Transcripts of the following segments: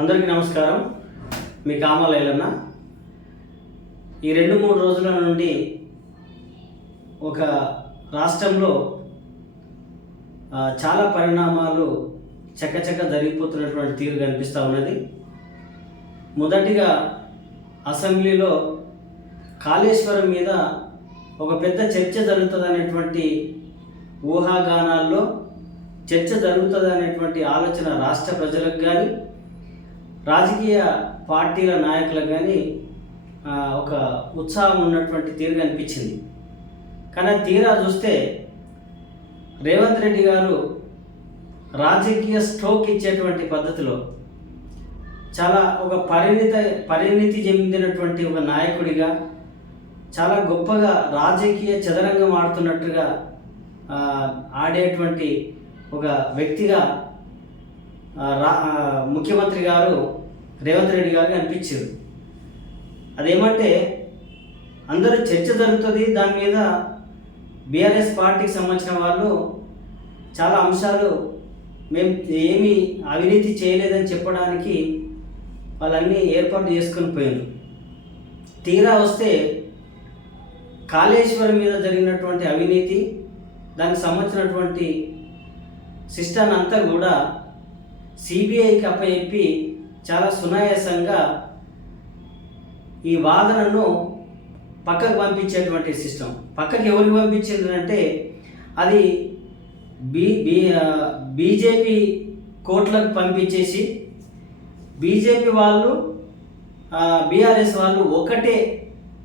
అందరికీ నమస్కారం. మీ కామాలైలన్న. ఈ 2-3 రోజుల నుండి ఒక రాష్ట్రంలో చాలా పరిణామాలు చక్కచక్క జరిగిపోతున్నటువంటి తీరు కనిపిస్తూ ఉన్నది. మొదటిగా అసెంబ్లీలో కాళేశ్వరం మీద ఒక పెద్ద చర్చ జరుగుతుందనేటువంటి ఊహాగానాల్లో చర్చ జరుగుతుందనేటువంటి ఆలోచన రాష్ట్ర ప్రజలకు కానీ రాజకీయ పార్టీల నాయకులకు కానీ ఒక ఉత్సాహం ఉన్నటువంటి తీరు కనిపించింది. కానీ తీరా చూస్తే రేవంత్ రెడ్డి గారు రాజకీయ స్ట్రోక్ ఇచ్చేటువంటి పద్ధతిలో చాలా ఒక పరిణితి చెందినటువంటి ఒక నాయకుడిగా చాలా గొప్పగా రాజకీయ చదరంగం ఆడుతున్నట్టుగా ఆడేటువంటి ఒక వ్యక్తిగా ముఖ్యమంత్రి గారు రేవంత్ రెడ్డి గారికి అనిపించారు. అదేమంటే అందరూ చర్చ జరుగుతుంది, దాని మీద బీఆర్ఎస్ పార్టీకి సంబంధించిన వాళ్ళు చాలా అంశాలు మేము ఏమీ అవినీతి చేయలేదని చెప్పడానికి వాళ్ళన్నీ ఏర్పాటు చేసుకొని పోయారు. తీరా వస్తే కాళేశ్వరం మీద జరిగినటువంటి అవినీతి, దానికి సంబంధించినటువంటి సిస్టాన్ని అంతా కూడా సిబిఐకి అప్పచెప్పి చాలా సునాయాసంగా ఈ వాదనను పక్కకు పంపించేటువంటి సిస్టమ్. పక్కకి ఎవరికి పంపించిందంటే అది బీజేపీ కోర్టులకు పంపించేసి బీజేపీ వాళ్ళు బీఆర్ఎస్ వాళ్ళు ఒకటే,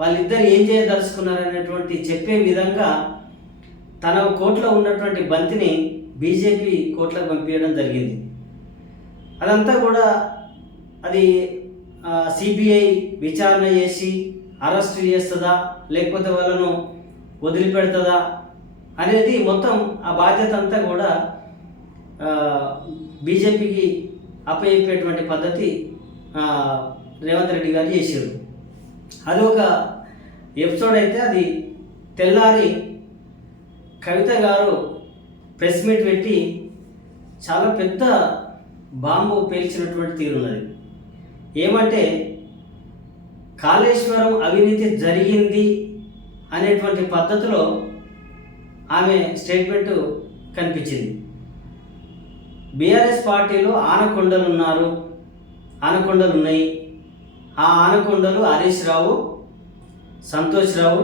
వాళ్ళిద్దరు ఏం చేయదలుచుకున్నారనేటువంటి చెప్పే విధంగా తన కోర్టులో ఉన్నటువంటి బంతిని బీజేపీ కోర్టులకు పంపించడం జరిగింది. అదంతా కూడా అది సిబిఐ విచారణ చేసి అరెస్ట్ చేస్తుందా లేకపోతే వాళ్ళను వదిలిపెడుతుందా అనేది మొత్తం ఆ బాధ్యత అంతా కూడా బీజేపీకి అప్పచెప్పేటువంటి పద్ధతి రేవంత్ రెడ్డి గారు చేశారు. అది ఒక ఎపిసోడ్ అయితే, అది తెల్లారి కవిత గారు ప్రెస్ మీట్ పెట్టి చాలా పెద్ద బాంబు పేల్చినటువంటి తీరున్నది. ఏమంటే కాళేశ్వరం అవినీతి జరిగింది అనేటువంటి పద్ధతిలో ఆమె స్టేట్మెంట్ కనిపించింది. బీఆర్ఎస్ పార్టీలో ఆనకొండలు ఉన్నాయి. ఆ ఆనకొండలు హరీష్ రావు, సంతోష్ రావు,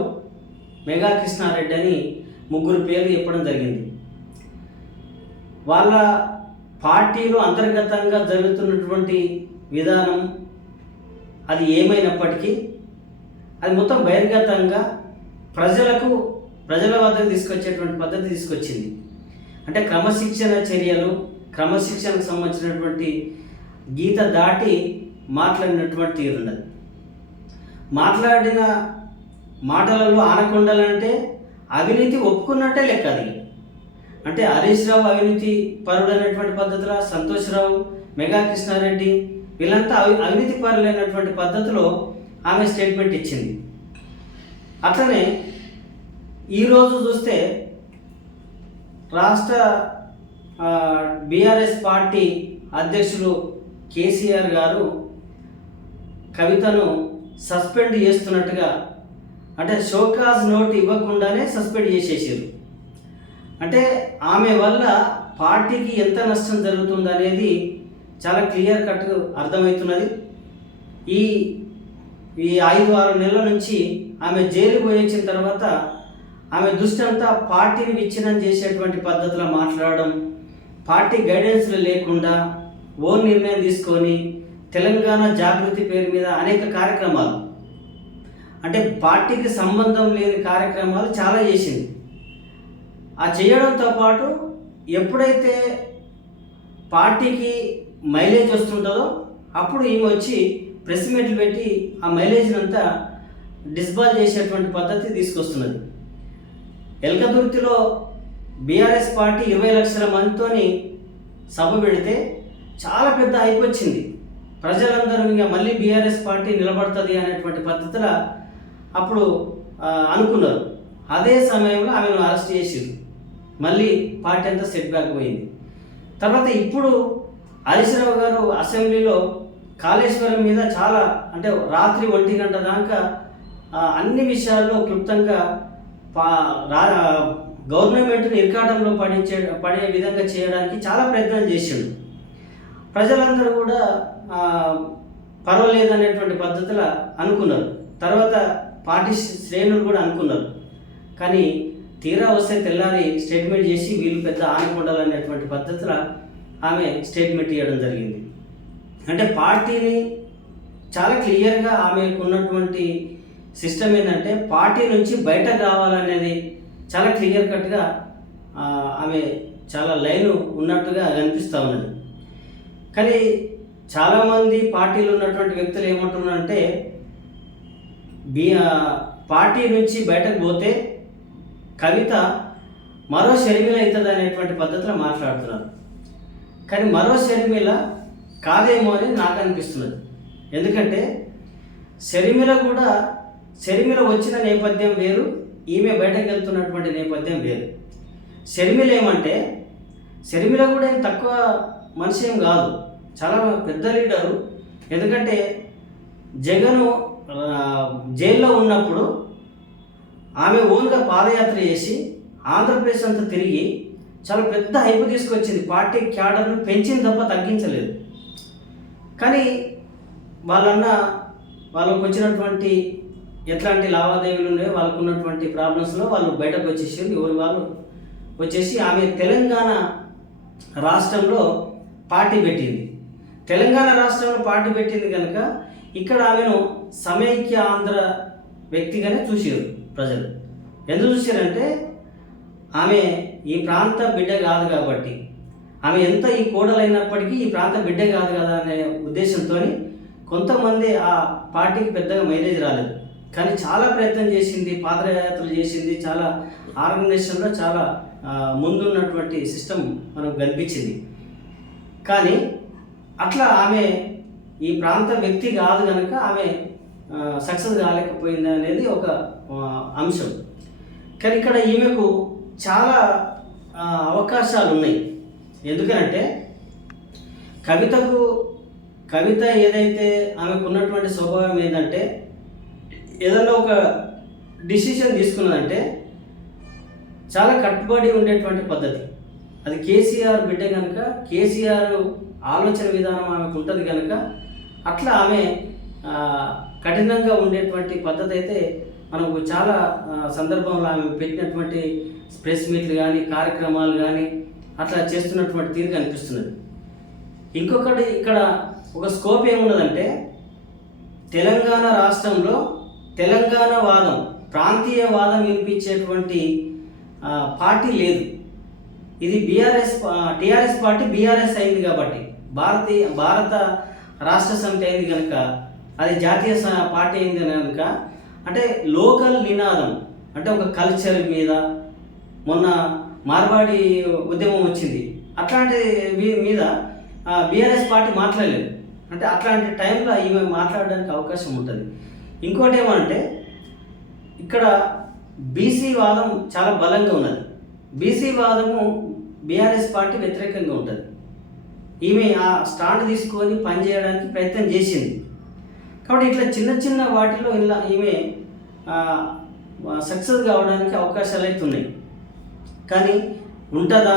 మెగా కృష్ణారెడ్డి అని 3 పేర్లు చెప్పడం జరిగింది. వాళ్ళ పార్టీలో అంతర్గతంగా జరుగుతున్నటువంటి విధానం అది ఏమైనప్పటికీ అది మొత్తం బహిర్గతంగా ప్రజల వద్దకు తీసుకొచ్చేటువంటి పద్ధతి తీసుకొచ్చింది. అంటే క్రమశిక్షణ చర్యలు, క్రమశిక్షణకు సంబంధించినటువంటి గీత దాటి మాట్లాడినటువంటి తీరున్నది. మాట్లాడిన మాటలలో ఆనకొండలంటే అవినీతి ఒప్పుకున్నట్టే లెక్క. అది అంటే హరీష్ రావు అవినీతి పరుడు అనేటువంటి పద్ధతిలో, సంతోష్ రావు, మెగా కృష్ణారెడ్డి వీళ్ళంతా అవినీతి పరులైనటువంటి పద్ధతిలో ఆమె స్టేట్మెంట్ ఇచ్చింది. అట్లనే ఈరోజు చూస్తే రాష్ట్ర బీఆర్ఎస్ పార్టీ అధ్యక్షులు కేసీఆర్ గారు కవితను సస్పెండ్ చేస్తున్నట్టుగా, అంటే షోకాజ్ నోట్ ఇవ్వకుండానే సస్పెండ్ చేసేసారు. అంటే ఆమె వల్ల పార్టీకి ఎంత నష్టం జరుగుతుందనేది చాలా క్లియర్ కట్ అర్థమవుతున్నది. ఈ 5-6 నెలల నుంచి ఆమె జైలు పోయి వచ్చిన తర్వాత ఆమె దృష్టి అంతా పార్టీని విచ్ఛిన్నం చేసేటువంటి పద్ధతిలో మాట్లాడడం, పార్టీ గైడెన్స్లు లేకుండా ఓన్ నిర్ణయం తీసుకొని తెలంగాణ జాగృతి పేరు మీద అనేక కార్యక్రమాలు, అంటే పార్టీకి సంబంధం లేని కార్యక్రమాలు చాలా చేసింది. ఆ చేయడంతో పాటు ఎప్పుడైతే పార్టీకి మైలేజ్ వస్తుంటుందో అప్పుడు ఈమె వచ్చి ప్రెస్ మీట్లు పెట్టి ఆ మైలేజ్ని అంతా డిస్బాల్ చేసేటువంటి పద్ధతి తీసుకొస్తున్నది. ఎల్కదుర్తిలో బీఆర్ఎస్ పార్టీ 20 లక్షల మందితోని సభ పెడితే చాలా పెద్ద హైప్ వచ్చింది. ప్రజలందరూ ఇంకా మళ్ళీ బీఆర్ఎస్ పార్టీ నిలబడుతుంది అనేటువంటి పద్ధతిలో అప్పుడు అనుకున్నారు. అదే సమయంలో ఆమెను అరెస్ట్ చేసిరు. మళ్ళీ పార్టీ అంతా సెట్ బ్యాక్ పోయింది. తర్వాత ఇప్పుడు హరీష్ రావు గారు అసెంబ్లీలో కాళేశ్వరం మీద చాలా అంటే రాత్రి 1 గంట దాకా అన్ని విషయాల్లో క్లుప్తంగా గవర్నమెంట్ని ఇరకాటంలో పడే విధంగా చేయడానికి చాలా ప్రయత్నాలు చేసిండు. ప్రజలందరూ కూడా పర్వాలేదు అనేటువంటి పద్ధతిలో అనుకున్నారు. తర్వాత పార్టీ శ్రేణులు కూడా అనుకున్నారు. కానీ తీరా వస్తే తెల్లారి స్టేట్మెంట్ చేసి వీళ్ళు పెద్ద ఆనకొండలు అనేటువంటి పద్ధతిలో ఆమె స్టేట్మెంట్ ఇవ్వడం జరిగింది. అంటే పార్టీని చాలా క్లియర్గా ఆమెకు ఉన్నటువంటి సిస్టమ్ ఏంటంటే పార్టీ నుంచి బయటకు రావాలనేది చాలా క్లియర్ కట్గా ఆమె చాలా లైన్ ఉన్నట్టుగా కనిపిస్తూ ఉన్నది. కానీ చాలామంది పార్టీలు ఉన్నటువంటి వ్యక్తులు ఏమంటున్నారంటే పార్టీ నుంచి బయటకు పోతే కవిత మరో షర్మిల అవుతుంది అనేటువంటి పద్ధతిలో మాట్లాడుతున్నారు. కానీ మరో షర్మిల కాదేమో అని నాకు అనిపిస్తున్నది. ఎందుకంటే షర్మిల వచ్చిన నేపథ్యం వేరు, ఈమె బయటకు వెళ్తున్నటువంటి నేపథ్యం వేరు. షర్మిల కూడా ఏం తక్కువ మనిషి ఏం కాదు, చాలా పెద్ద లీడరు. ఎందుకంటే జగను జైల్లో ఉన్నప్పుడు ఆమె ఓన్గా పాదయాత్ర చేసి ఆంధ్రప్రదేశ్ అంతా తిరిగి చాలా పెద్ద హైపు తీసుకొచ్చింది. పార్టీ క్యాడర్ను పెంచింది తప్ప తగ్గించలేదు. కానీ వాళ్ళకు వచ్చినటువంటి ఎట్లాంటి లావాదేవీలు ఉన్నాయో వాళ్ళకు ఉన్నటువంటి ప్రాబ్లమ్స్లో వాళ్ళు బయటకు వచ్చేసి ఎవరు వాళ్ళు వచ్చేసి ఆమె తెలంగాణ రాష్ట్రంలో పార్టీ పెట్టింది. తెలంగాణ రాష్ట్రంలో పార్టీ పెట్టింది కనుక ఇక్కడ ఆమెను సమైక్య ఆంధ్ర వ్యక్తిగానే చూసారు ప్రజలు. ఎందుకు చూసారంటే ఆమె ఈ ప్రాంత బిడ్డ కాదు కాబట్టి, ఆమె ఎంత ఈ కోడలైనప్పటికీ ఈ ప్రాంత బిడ్డ కాదు కదా అనే ఉద్దేశంతో కొంతమంది ఆ పార్టీకి పెద్దగా మైలేజ్ రాలేదు. కానీ చాలా ప్రయత్నం చేసింది, పాదయాత్రలు చేసింది, చాలా ఆర్గనైజేషన్లో చాలా ముందున్నటువంటి సిస్టమ్ మనకు కనిపించింది. కానీ అట్లా ఆమె ఈ ప్రాంత వ్యక్తి కాదు కనుక ఆమె సక్సెస్ కాలేకపోయింది అనేది ఒక అంశం. కానీ ఇక్కడ ఈమెకు చాలా అవకాశాలు ఉన్నాయి. ఎందుకంటే కవిత ఏదైతే ఆమెకు ఉన్నటువంటి స్వభావం ఏంటంటే ఏదన్నా ఒక డిసిషన్ తీసుకున్నదంటే చాలా కట్టుబడి ఉండేటువంటి పద్ధతి. అది కేసీఆర్ బిడ్డ కనుక, కేసీఆర్ ఆలోచన విధానం ఆమెకు ఉంటుంది కనుక అట్లా ఆమె కఠినంగా ఉండేటువంటి పద్ధతి అయితే మనకు చాలా సందర్భంలో ఆమె పెట్టినటువంటి ప్రెస్ మీట్లు కానీ కార్యక్రమాలు కానీ అట్లా చేస్తున్నటువంటి తీరు కనిపిస్తున్నది. ఇంకొకటి ఇక్కడ ఒక స్కోప్ ఏమున్నదంటే తెలంగాణ రాష్ట్రంలో తెలంగాణ వాదం, ప్రాంతీయ వాదం వినిపించేటువంటి పార్టీ లేదు. ఇది టీఆర్ఎస్ పార్టీ బీఆర్ఎస్ అయింది కాబట్టి, భారత రాష్ట్ర సమితి అయింది కనుక, అది జాతీయ పార్టీ అయింది కనుక, అంటే లోకల్ నినాదం అంటే ఒక కల్చర్ మీద మొన్న మార్వాడి ఉద్యమం వచ్చింది, అట్లాంటి మీద బీఆర్ఎస్ పార్టీ మాట్లాడలేదు. అంటే అట్లాంటి టైంలో ఈమె మాట్లాడడానికి అవకాశం ఉంటుంది. ఇంకోటి ఏమంటే ఇక్కడ బీసీ వాదం చాలా బలంగా ఉన్నది. బీసీ వాదము బీఆర్ఎస్ పార్టీ వ్యతిరేకంగా ఉంటుంది. ఈమె ఆ స్టాండ్ తీసుకొని పనిచేయడానికి ప్రయత్నం చేసింది. కాబట్టి ఇట్లా చిన్న చిన్న వాటిలో ఇలా ఈమె సక్సెస్ కావడానికి అవకాశాలు అయితే ఉన్నాయి. కానీ ఉంటుందా,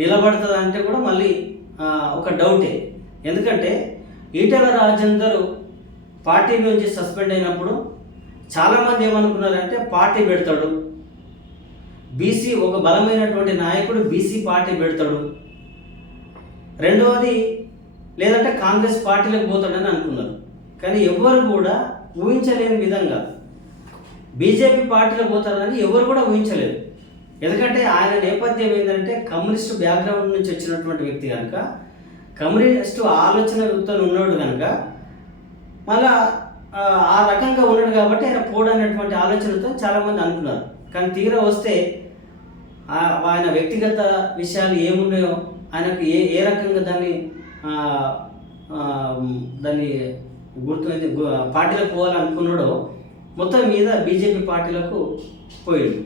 నిలబడుతుందా అంటే కూడా మళ్ళీ ఒక డౌటే. ఎందుకంటే ఈటెల రాజేందర్ పార్టీ నుంచి సస్పెండ్ అయినప్పుడు చాలామంది ఏమనుకున్నారంటే పార్టీ పెడతాడు, బీసీ ఒక బలమైనటువంటి నాయకుడు బీసీ పార్టీ పెడతాడు, రెండవది లేదంటే కాంగ్రెస్ పార్టీలకు పోతాడని అనుకున్నారు. కానీ ఎవరు కూడా ఊహించలేని విధంగా బీజేపీ పార్టీలో పోతారని ఎవరు కూడా ఊహించలేదు. ఎందుకంటే ఆయన నేపథ్యం ఏంటంటే కమ్యూనిస్టు బ్యాక్గ్రౌండ్ నుంచి వచ్చినటువంటి వ్యక్తి కనుక, కమ్యూనిస్టు ఆలోచనతో ఉన్నాడు కనుక, మళ్ళా ఆ రకంగా ఉన్నాడు కాబట్టి ఆయన పోడనేటువంటి ఆలోచనతో చాలామంది అనుకున్నారు. కానీ తీరా వస్తే ఆయన వ్యక్తిగత విషయాలు ఏమున్నాయో, ఆయనకు ఏ రకంగా దాన్ని పార్టీలకు పోవాలనుకున్నాడో మొత్తం మీద బీజేపీ పార్టీలకు పోయాడు.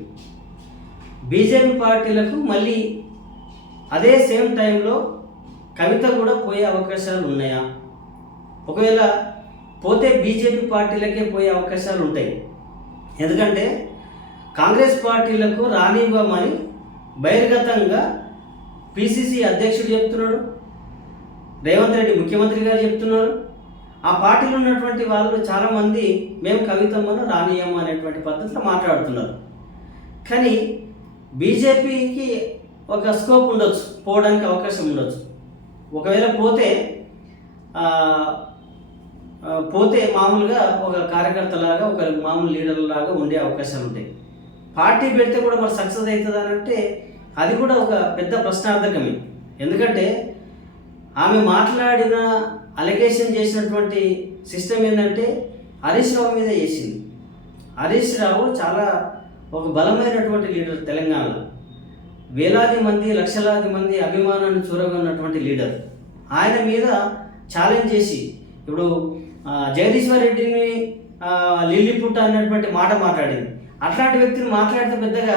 బీజేపీ పార్టీలకు మళ్ళీ అదే సేమ్ టైంలో కవిత కూడా పోయే అవకాశాలు ఉన్నాయా ఒకవేళ పోతే బీజేపీ పార్టీలకే పోయే అవకాశాలు ఉంటాయి. ఎందుకంటే కాంగ్రెస్ పార్టీలకు రానివ్వమని బహిర్గతంగా పిసిసి అధ్యక్షుడు చెప్తున్నాడు, రేవంత్ రెడ్డి ముఖ్యమంత్రి గారు చెప్తున్నారు. ఆ పార్టీలో ఉన్నటువంటి వాళ్ళు చాలామంది మేము కవితమ్మను రానియము అనేటువంటి పద్ధతిలో మాట్లాడుతున్నారు. కానీ బీజేపీకి ఒక స్కోప్ ఉండొచ్చు, పోవడానికి అవకాశం ఉండొచ్చు. ఒకవేళ పోతే మామూలుగా ఒక కార్యకర్తలాగా, ఒక మామూలు లీడర్లాగా ఉండే అవకాశాలు ఉంటాయి. పార్టీ పెడితే కూడా మరి సక్సెస్ అవుతుంది అని అంటే అది కూడా ఒక పెద్ద ప్రశ్నార్థకమే. ఎందుకంటే ఆమె మాట్లాడిన అలిగేషన్ చేసినటువంటి సిస్టమ్ ఏంటంటే హరీష్ రావు మీద చేసింది. హరీష్ రావు చాలా ఒక బలమైనటువంటి లీడర్, తెలంగాణలో వేలాది మంది లక్షలాది మంది అభిమానాన్ని చూరగొన్నటువంటి లీడర్. ఆయన మీద ఛాలెంజ్ చేసి ఇప్పుడు జగదీశ్వర్ రెడ్డిని లిల్లిపుట్ట అన్నటువంటి మాట మాట్లాడింది. అట్లాంటి వ్యక్తిని మాట్లాడితే పెద్దగా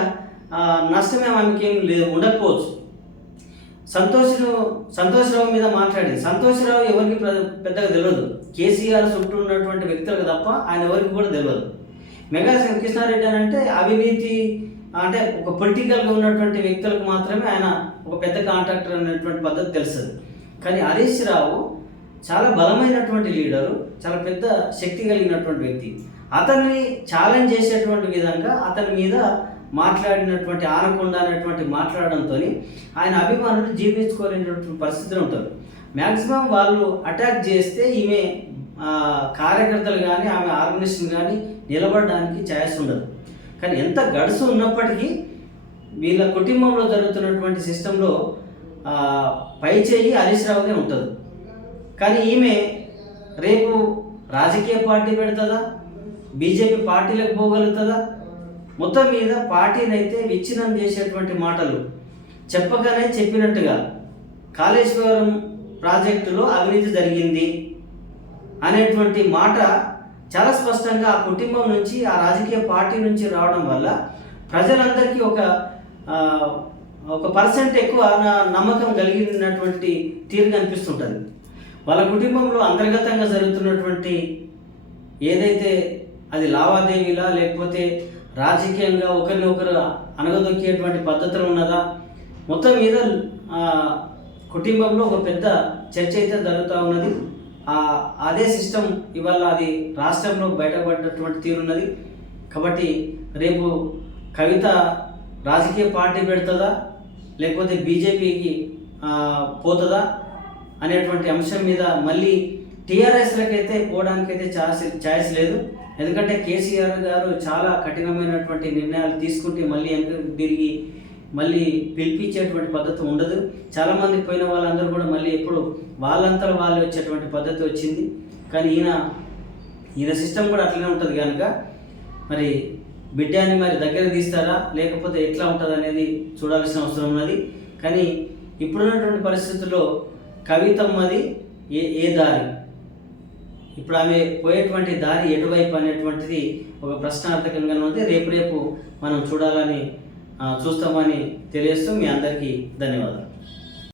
నష్టమే ఆమెకి ఏం లేదు, ఉండకపోవచ్చు. సంతోష్ రావు మీద మాట్లాడింది. సంతోష్ రావు ఎవరికి పెద్దగా తెలియదు, కేసీఆర్ చుట్టూ ఉన్నటువంటి వ్యక్తులకు తప్ప ఆయన ఎవరికి కూడా తెలియదు. మెగా కృష్ణారెడ్డి అని అంటే అవినీతి అంటే ఒక పొలిటికల్గా ఉన్నటువంటి వ్యక్తులకు మాత్రమే ఆయన ఒక పెద్ద కాంట్రాక్టర్ అనేటువంటి పద్ధతి తెలుస్తుంది. కానీ హరీష్ రావు చాలా బలమైనటువంటి లీడరు, చాలా పెద్ద శక్తి కలిగినటువంటి వ్యక్తి. అతన్ని ఛాలెంజ్ చేసేటువంటి విధంగా అతని మీద మాట్లాడినటువంటి ఆనకొండ అనేటువంటి మాట్లాడడంతో ఆయన అభిమానులు జీర్ణించుకోలేనటువంటి పరిస్థితులు ఉంటుంది. మ్యాక్సిమం వాళ్ళు అటాక్ చేస్తే ఈమె కార్యకర్తలు కానీ ఆమె ఆర్గనైజేషన్ కానీ నిలబడడానికి ఛాయిస్ ఉండదు. కానీ ఎంత గడుసు ఉన్నప్పటికీ వీళ్ళ కుటుంబంలో జరుగుతున్నటువంటి సిస్టంలో పై చేయి హరీష్ రావునే ఉంటుంది. కానీ ఈమె రేపు రాజకీయ పార్టీ పెడుతుందా, బీజేపీ పార్టీలకు పోగలుగుతుందా? మొత్తం మీద పార్టీని అయితే విచ్ఛిన్నం చేసేటువంటి మాటలు చెప్పగానే చెప్పినట్టుగా కాళేశ్వరం ప్రాజెక్టులో అవినీతి జరిగింది అనేటువంటి మాట చాలా స్పష్టంగా ఆ కుటుంబం నుంచి, ఆ రాజకీయ పార్టీ నుంచి రావడం వల్ల ప్రజలందరికీ ఒక పర్సెంట్ ఎక్కువ నమ్మకం కలిగినటువంటి తీరు కనిపిస్తుంటుంది. వాళ్ళ కుటుంబంలో అంతర్గతంగా జరుగుతున్నటువంటి ఏదైతే అది లావాదేవీలా లేకపోతే రాజకీయంగా ఒకరినొకరు అనగదొక్కేటువంటి పద్ధతులు ఉన్నదా, మొత్తం మీద కుటుంబంలో ఒక పెద్ద చర్చ అయితే జరుగుతూ ఉన్నది. అదే సిస్టమ్ ఇవాళ అది రాష్ట్రంలో బయటపడినటువంటి తీరున్నది. కాబట్టి రేపు కవిత రాజకీయ పార్టీ పెడుతుందా లేకపోతే బీజేపీకి పోతుందా అనేటువంటి అంశం మీద మళ్ళీ టీఆర్ఎస్లకైతే పోవడానికైతే ఛాయిస్ లేదు. ఎందుకంటే కేసీఆర్ గారు చాలా కఠినమైనటువంటి నిర్ణయాలు తీసుకుంటే మళ్ళీ వెనక్కి తిరిగి మళ్ళీ పిలిపించేటువంటి పద్ధతి ఉండదు. చాలామంది పోయిన వాళ్ళందరూ కూడా మళ్ళీ ఎప్పుడు వాళ్ళంతా వాళ్ళు వచ్చేటువంటి పద్ధతి వచ్చింది. కానీ ఈయన సిస్టమ్ కూడా అట్లనే ఉంటుంది కనుక మరి బిడ్డాన్ని మరి దగ్గర తీస్తారా లేకపోతే ఎట్లా ఉంటుంది అనేది చూడాల్సిన అవసరం ఉన్నది. కానీ ఇప్పుడున్నటువంటి పరిస్థితుల్లో కవితమ్మది ఏ దారి, ఇప్పుడు ఆమె పోయేటువంటి దారి ఎటువైపు అనేటువంటిది ఒక ప్రశ్నార్థకంగా ఉంది. రేపు మనం చూడాలని చూస్తామని తెలియజేస్తూ మీ అందరికీ ధన్యవాదాలు.